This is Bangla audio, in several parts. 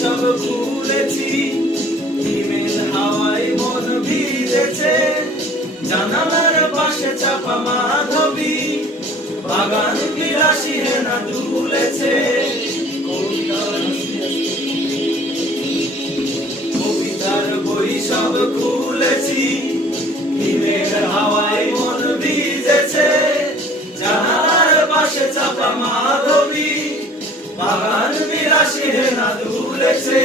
সব খুলেছি হিমেল হাওয়ায় মন ভিজেছে জানালার পাশে চাপা মাধবী বাগান বিলাসী হেনা দুলেছে কবিতার বই সব খুলেছি হিমেল হাওয়ায় মন ভিজেছে জানালার পাশে চাপা মাধবী বাগান বিলাসী হেনা দুলেছে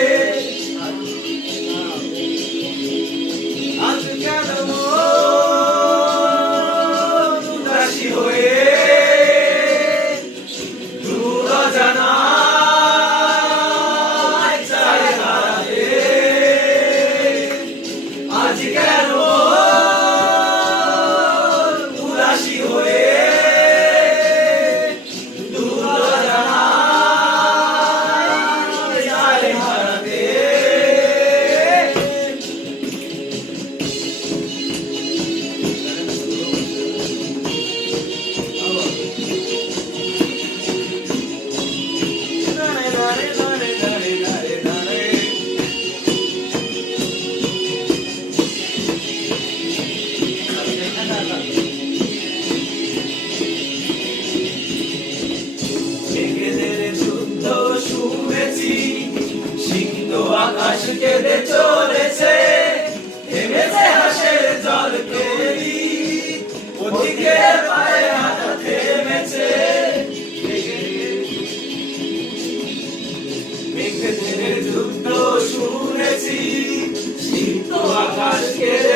আজ কেন উদাসী হয়ে দূর অজানায় চাই হারাতে আজ কেন উদাসী হয়ে আকাশ কেঁদে চলেছে থেমেছে হাসের জল কেলি ওদিকে পায়ে হাঁটা থেমেছে মেঘেদের যুদ্ধ শুনেছি সিক্ত আকাশ কেঁদে